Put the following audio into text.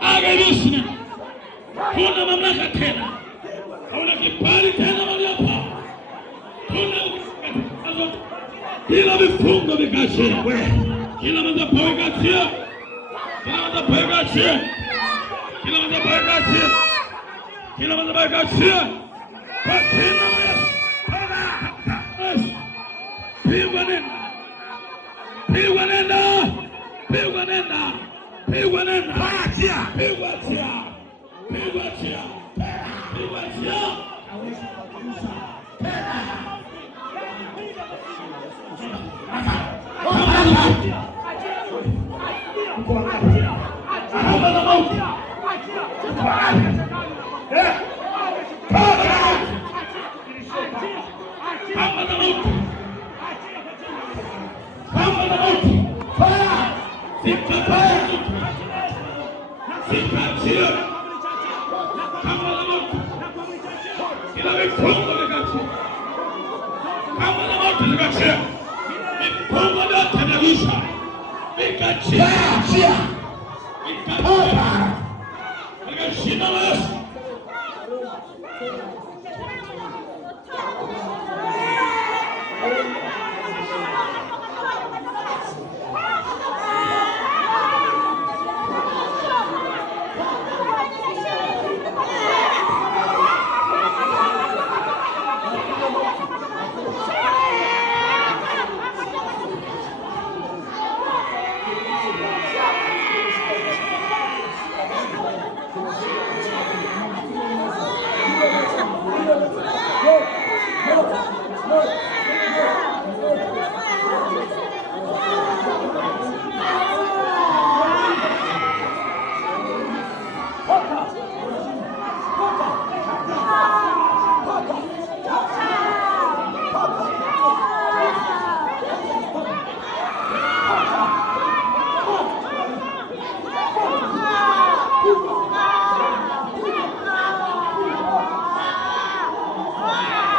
Agaibisha. Huna mamlaka tena. Hauna kibali tena mahali hapa. Kila vifungo vikachia. Kila madhabahu ikachia. Kila madhabahu ikachia. Kila madhabahu ikachia. Kila madhabahu ikachia. Kwa jina la Yesu. Pigwa nenda. Pigwa nenda. Pigwa nenda. Pigwa nenda. Achia. Pigwa achia. Pigwa achia. Pigwa achia. Jina la Yesu.